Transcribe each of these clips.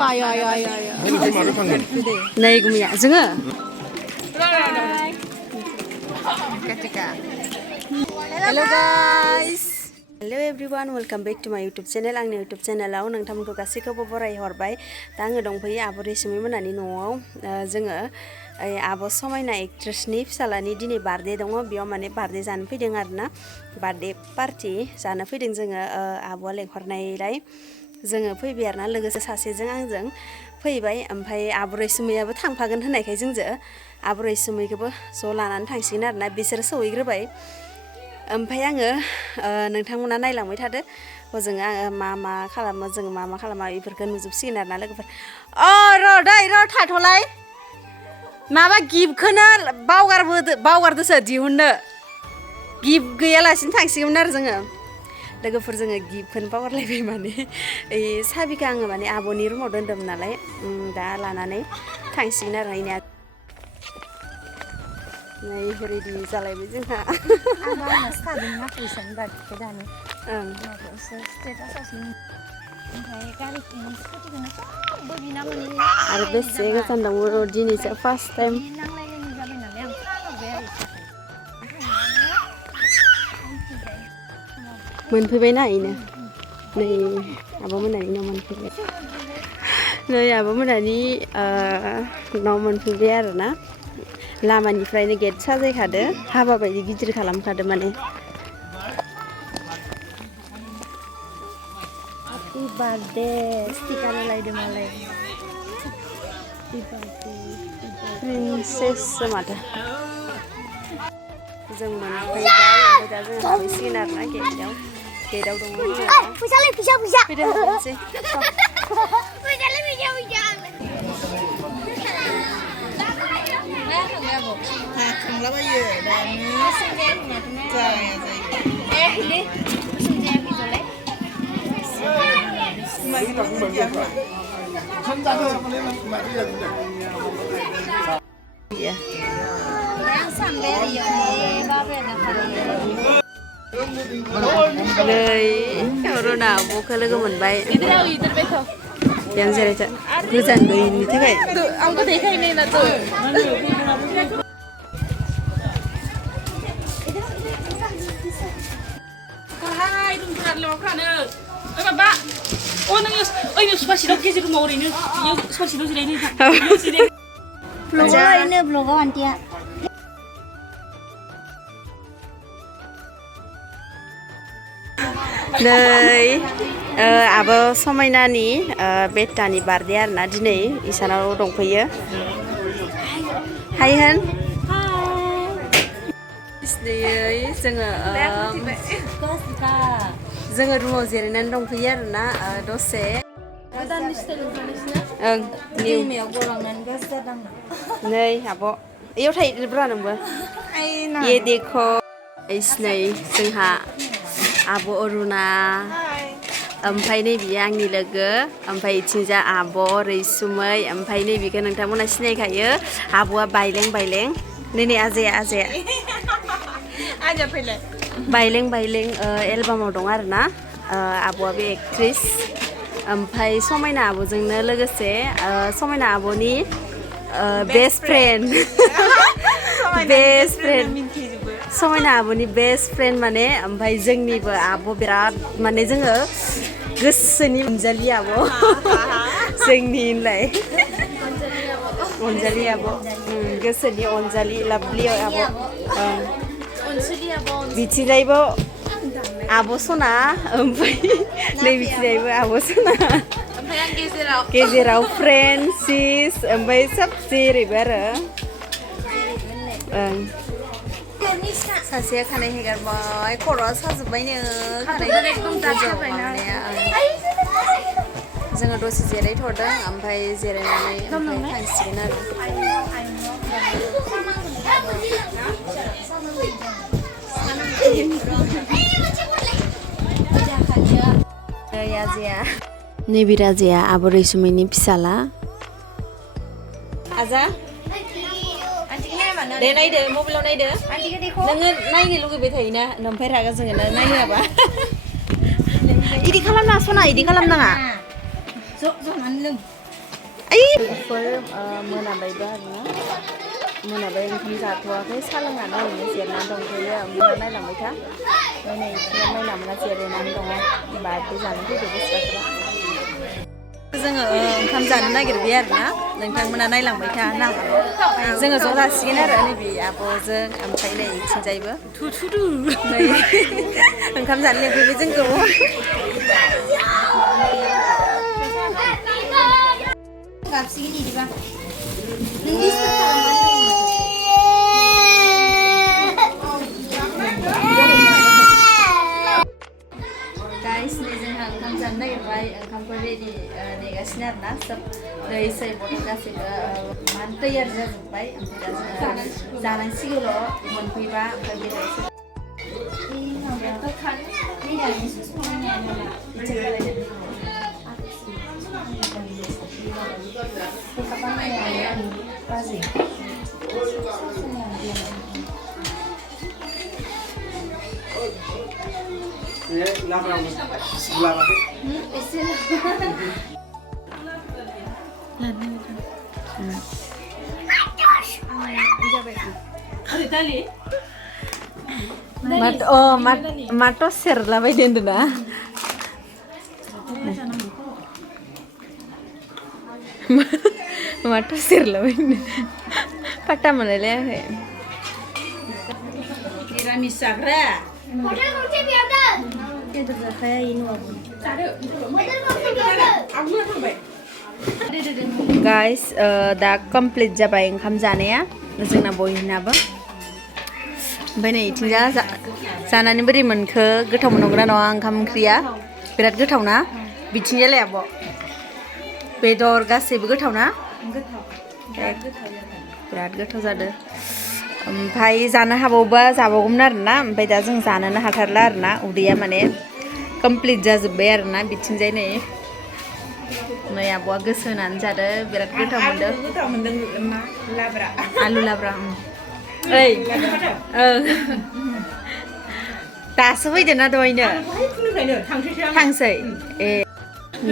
Này cũng dạ dưng à. Hello guys. Hello everyone, welcome back to my YouTube channel. Ang YouTube channel आव नोंथांमोनखौ गासैखौबो बराय हरबाय. दा आङो दंफैयो आब' रेसुमै मोनानि न'आव. जोङो आब' समायना एक्ट्रेसनि फिसालानि दिनै बार्थडे दङ. बेयाव माने बार्थडे जानो फैदों आरोना. बार्थडे पार्टी जानो फैदों जोङो आब'आ लेंहरनायलाय जोङो फैबाय आरोना लोगोसे सासेजों आंजों फैबाय. ओमफ्राय आब' रेसुमैयाबो थांफागोन होननायखाय जोंजों आब' रेसुमैखौबो ज' लानानै थांसिगोन आरोना. बिसोर सहैग्रोबाय. ओमफ्राय आङो नोंथांमोना नायलांबाय थादो. हजों आङो मा खालामो जों मा खालामा बेफोरखौ नुजोबसिगोन आरोना लोगोफोर. र' थाथ'लाय माबा गिफ्टखौनो बावगारदोसो दिहुननो. गिफ्ट गैयालासिनो थांसिगोन आरो जोङो लोगोफोर. जोङो गिफ्टखौनो बावगारलायबाय माने साबिखौ आङो माने आब'नि रुमाव दोनदोंमोन नालाय दा लानानै थांसिगोन आरो इनिया नै रेडि जालायबाय जोंहा. आरो बेसे गोजान दङ दिनैसो फार्स्ट टाइम मोनफैबायना इनो नै आब'मोनानि न' मोनफैबाय. नै आब'मोनानि न' मोनफैबाय आरोना. लामानिफ्रायनो गेट साजायखादो. हाबा बायदि गिदिर खालामखादो माने. हेपि बार्थडे स्टिकार लायदो मालाय. प्रिन्सेस माथो. जों मोनफैबाय. ओमफ्राय दा जों हाबहैसिगोन आरोना गेटआव दङ. फैसा फैदो हाबनोसै. थांलाबायो दानो जाया नै रना आब'खौ लोगो मोनबाय. yang जेरैथो गोजान गैयिनि थाखाय आंबो देखायनाय ना तो hai dum thar lo khane oi baba o nang oi suka sido kezi rumah ori ni yo suka sido jirai ni ta vlog antia नै आब' समायनानि बेटानि बार्थडे आरोना दिनै इसानाव दंफैयो. हाय होन. जोङो रुमाव जिरायनानै दंफैयो आरोना दसे. ओं नै आब' इयाव थायोब्रा नोंबो. ये देखो नै जोंहा आब' अरुणा. ओमफ्राय नैबेयो आंनि लोगो. ओमफ्राय इथिंजा आब' रैसुमै. ओमफ्राय नैबेखौ नोंथांमोना सिनायखायो आब'आ बायलें. नै आजाया बायलें एलबामाव दं आरोना. आब'आ बे एक्ट्रेस. ओमफ्राय समायना आब'जोंनो लोगोसे समायना आब'नि बेस्ट फ्रेन्ड समायना आब'नि बेस्ट फ्रेन्ड माने. ओमफ्राय जोंनिबो आब' बिराद माने जोङो गोसोनि अनजालि आब' जोंनिलाय अनजालि आब' गोसोनि अनजालि लाभलि आब'. बिथिंजायबो आब' सना. ओमफ्राय नै बिथिंजायबो आब' सना. गेजेराव फ्रेन्सिस. ओमफ्राय सबसे ओरैबो आरो सासेया खानाय हेगारबाय. खर'आ साजोब्बायनो खानाय जोङो दसे जिरायथ'दों. ओमफ्राय जिरायनानै थांसिगोन आरो. नैबे राजाया आब' रैसुमैनि फिसाला. आजा दे नायदो मबाइलाव नायदो. नोङो नायनो लुगैबाय थायोना ओमफ्राय रागा जोङो ना नायहोआबा. इदि खालामनाङा सना इदि खालामनाङा. जनानै लों बेफोर मोनाबायबो आरोना मोनाबाय ओंखाम जाथ'वाखै साहा लोंनानै ओरैनो जिरायनानै दंथ'यो ओमफ्राय नायलांबाय था नै बिथिङाव नायलांना जिरायनानै दङ बार्थडे जानो फैदो बोसोरफ्रा जोङो ओंखाम जानो नागिरबाय आरोना नोंथांमोना नायलांबाय था ना जोङो ज' जासिगोन आरो नैबे आब'जों ओमफ्राय नै इथिंजायबो नै ओंखाम जानो लिंफैबाय जोंखौ गाबसिगोन इदिबा गाइस नै जोंहा ओंखाम जानो नागिरबाय ओंखामखौ रेडि नेगासिनो आरोना सोब दै सै बथल गासैबो मान तैयार जाजोब्बाय ओमफ्राय दा जोङो जानांसिगौल' मोनफैबा ओमफ्राय बेरायसै माथ' सेरलाबायदो होन्दोंना माथ' सेरलाबायदो पात्ता मोनलायलायाखै निरामिस जाग्रा बेदर जाखाया इ न'आवबो गाइस दा कमप्लिट जाबाय ओंखाम जानाया जोंना बयनाबो ओमफ्राय नै इथिंजा जानानै बोरै मोनखो गोथाव मोनगोना नङा ओंखाम ओंख्रिया बिराद गोथाव ना बिथिंजालाय आब' बेदर गासैबो गोथाव ना बिराद गोथाव जादों ओमफ्राय जानो हाबावबा जाबावगौमोन आरोना ओमफ्राय दा जों जानोनो हाथारला आरोना उदैया माने कमप्लिट जाजोब्बाय आरोना बिथिंजाय नै आब'आ गोसो होनानै जादों बिराद गोथाव मोनदों आलु लाब्रा ओइ दासो फैदों ना दहायनो थांसै ए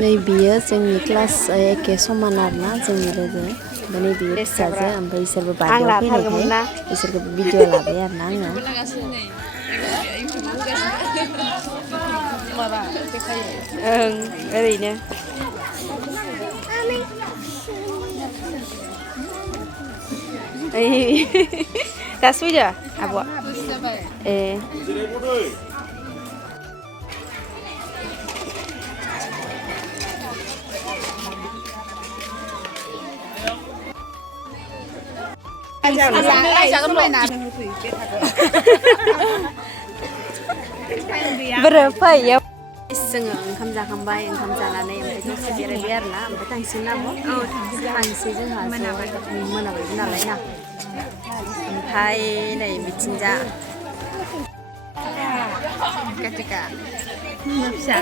नै बियो जोंनि क्लास एखे समान आरोना जोंनि लोगो ओमफ्राय बियो फिसाजो ओमफ्राय बिसोरबो बार्थडेआव फैनायखाय बिसोरखौ भिडिअ लाबाय आरोना आङो ओं ओरैनो दासो फैदो आब'आ ए बोरो फैयो जोङो ओंखाम जाखांबाय ओंखाम जानानै ओमफ्राय दसे जिरायबाय आरोना ओमफ्राय थांसिगोन आब' थांसै जोंहा मोनाबायबो नालाय ना ओमफ्राय नै बिथिंजा फिसा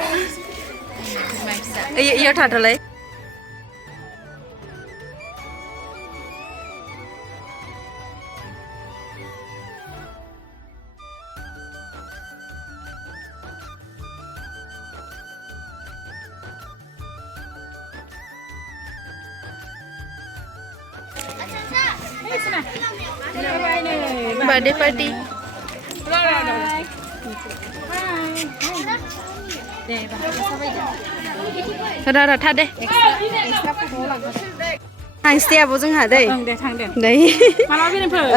इयाव थाथ'लाय बर्थडे पार्टी र' था दे थांसै आब' जोंहा दै दै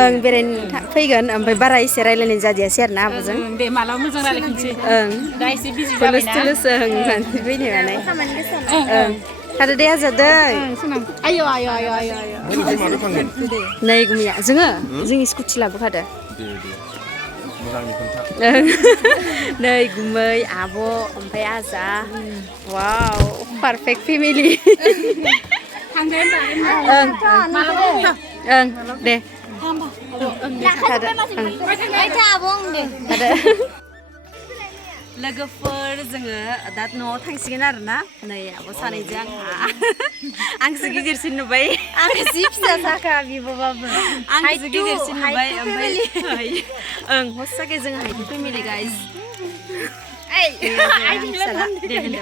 ओं बेरायनो फैगोन ओमफ्राय बारा एसे रायलायनाय जादियासै आरोना आब'जों दे मालाबा मोजां रायलायफिनसै ओं दा एसे बिजि थुलुस जाबायना थुलुस फैनाय मानाय ओं थादो दे आजादों आय' नै गुमिया जोंनि स्कुटि लाबोखादो नै गुमै आब' ओमफ्राय आजा वाव पारफेक्ट फेमिलि ओं दे लोगोफोर जोङो दा न'आव थांसिगोन आरोना नै आब' सानैजों आंहा आंसो गिदिरसिन नुबाय आं जि फिसा जाखा बिब'बाबो आंसो गिदिरसिन नुबाय ओमफ्राय ओं हसाके जों हाइटु फेमिलि गाइस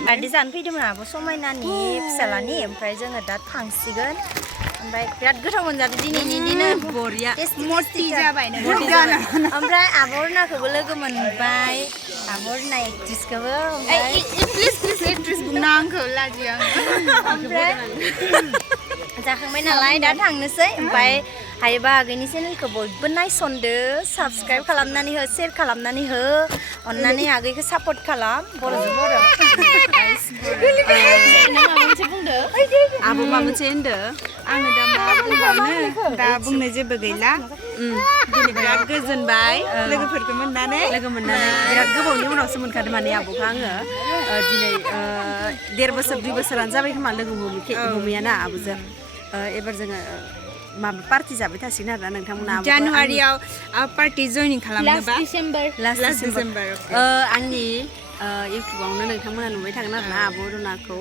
बार्थडे जानो फैदोंमोन आब' समायनानि फिसालानि ओमफ्राय जोङो दा थांसिगोन ओमफ्राय बिराद गोथाव मोनजादों दिनैनि दिना बरिया मस्ति जाबाय ओमफ्राय आब' रुनाखौबो लोगो मोनबाय आब' रुना एक्ट्रिसखौबो प्लिज एक्ट्रिस बुंना आंखौ लाजियो ओमफ्राय जाखांबाय नालाय दा थांनोसै ओमफ्राय हायोबा आगैनि चेनेलखौ बयबो नायसनदो साबस्क्राइब खालामनानै हो शेयार खालामनानै हो अननानै आगैखौ सापर्ट खालाम बर'जों बर' आब' मा मोनसे होनदो आङो दा मा बुंबावनो दा बुंनो जेबो गैला दिनै बिराद गोजोनबाय लोगोफोरखौ मोननानै बिराद गोबावनि उनावसो मोनखादों माने आब'खौ आङो दिनै 1.5 बोसोर 2 बोसोरानो जाबाय खोमा लोगो हमैयाना आब'जों एबार जोङो माबा पार्टि जाबाय थासिगोन आरोना नोंथांमोना जानुवारियाव पार्टि जयनिं खालामनोबा लास्ट डिसेम्बर आंनि इउटुबावनो नोंथांमोना नुबाय थागोन आरोना आब' रुनाखौ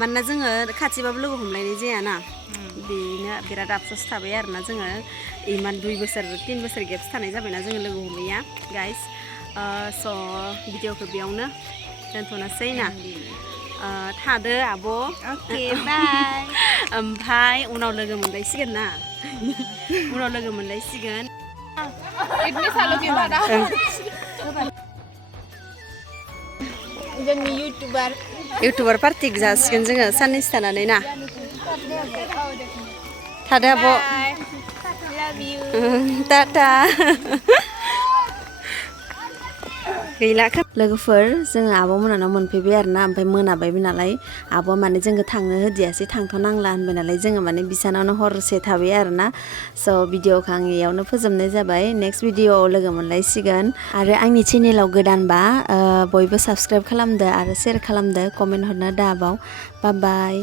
मानोना जोङो खाथिबाबो लोगो हमलायनाय जायाना बेनो बिराद आफस'स थाबाय आरोना जोङो इमान 2 बोसोर 3 बोसोर गेप्स थानाय जाबायना जोङो लोगो हमैया गाइस स' भिडिअखौ बेयावनो दोनथ'नोसै ना थादो आब' अके बाय ओमफ्राय उनाव लोगो मोनलायसिगोन ना उनाव लोगो मोनलायसिगोन जोंनि इउटुबार पार्टि जासिगोन जोङो साननैसो थानानै ना थादो आब' टाटा गैला लोगोफोर जोङो आब' मोनानाव मोनफैबाय आरोना ओमफ्राय मोनाबायबो नालाय आब'आ माने जोंखौ थांनो होदियासै थांथ'नांला होनबाय नालाय जोङो माने बिसानावनो हरसे थाबाय आरोना स' भिडिअखौ आं इयावनो फोजोबनाय जाबाय नेक्स्ट भिडिअआव लोगो मोनलायसिगोन आरो आंनि चेनेलाव गोदानबा बयबो साबस्क्राइब खालामदो आरो शेयार खालामदो कमेन्ट हरनो दाबाव बाय